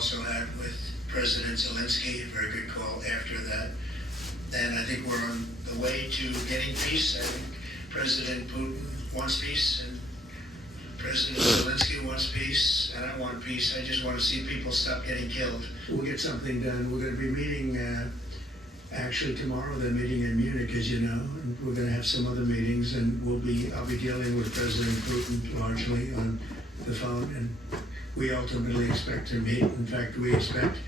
also had with President Zelensky, a very good call after that. And I think we're on the way to getting peace. I think President Putin wants peace, and President Zelensky wants peace, and I want peace. I just want to see people stop getting killed. We'll get something done. We're going to be meeting, actually tomorrow they're meeting in Munich, as you know, and we're going to have some other meetings, and I'll be dealing with President Putin largely on the phone, and we ultimately expect to meet. In fact, we expect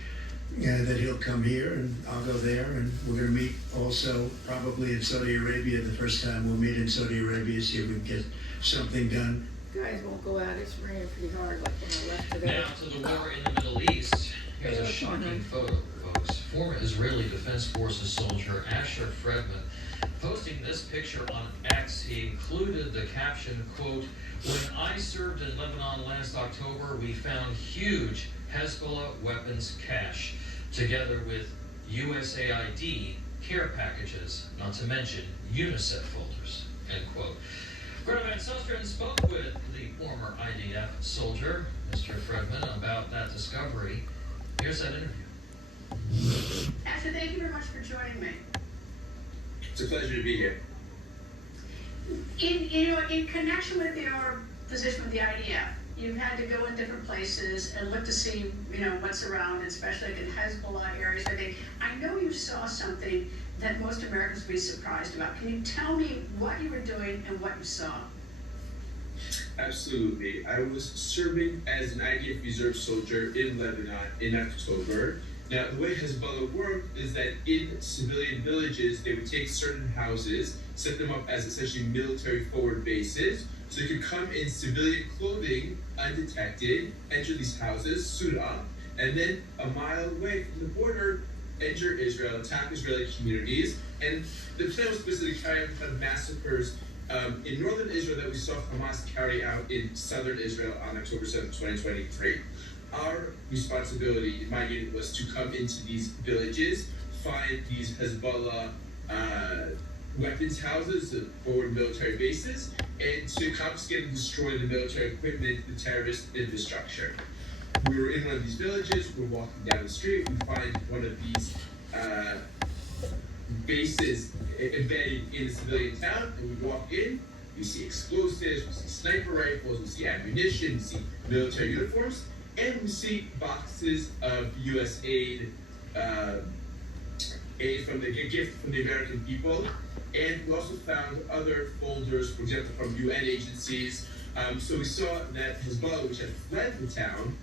that he'll come here, and I'll go there, and we're going to meet also probably in Saudi Arabia. The first time we'll meet in Saudi Arabia, see if we can get something done. Guys won't go out, it's raining pretty hard like when I left today. Now to the war in the Middle East. Here's a shocking photo, folks. Former Israeli Defense Forces soldier Asher Fredman posting this picture on X. He included the caption, quote, "When I served in Lebanon last October, we found huge Hezbollah weapons cache, together with USAID care packages, not to mention UNICEF folders," end quote. Greta Van Susteren spoke with the former IDF soldier, Mr. Fredman, about that discovery. Here's that interview. Asher, thank you very much for joining me. It's a pleasure to be here. In connection with your position with the IDF, you've had to go in different places and look to see, what's around, especially like in Hezbollah areas. I know you saw something that most Americans would be surprised about. Can you tell me what you were doing and what you saw? Absolutely. I was serving as an IDF reserve soldier in Lebanon in October. Now, the way Hezbollah worked is that in civilian villages, they would take certain houses, set them up as essentially military forward bases, so they could come in civilian clothing, undetected, enter these houses, suit up, and then a mile away from the border, enter Israel, attack Israeli communities. And the plan was basically carry out the kind of massacres in northern Israel that we saw Hamas carry out in southern Israel on October 7, 2023. Our responsibility in my unit was to come into these villages, find these Hezbollah weapons houses, forward military bases, and to confiscate and destroy the military equipment, the terrorist infrastructure. We were in one of these villages, we're walking down the street, we find one of these bases embedded in a civilian town, and we walk in, we see explosives, we see sniper rifles, we see ammunition, we see military uniforms, and we see boxes of US aid from the gift from the American people. And we also found other folders, for example, from UN agencies. So we saw that Hezbollah, which had fled the town,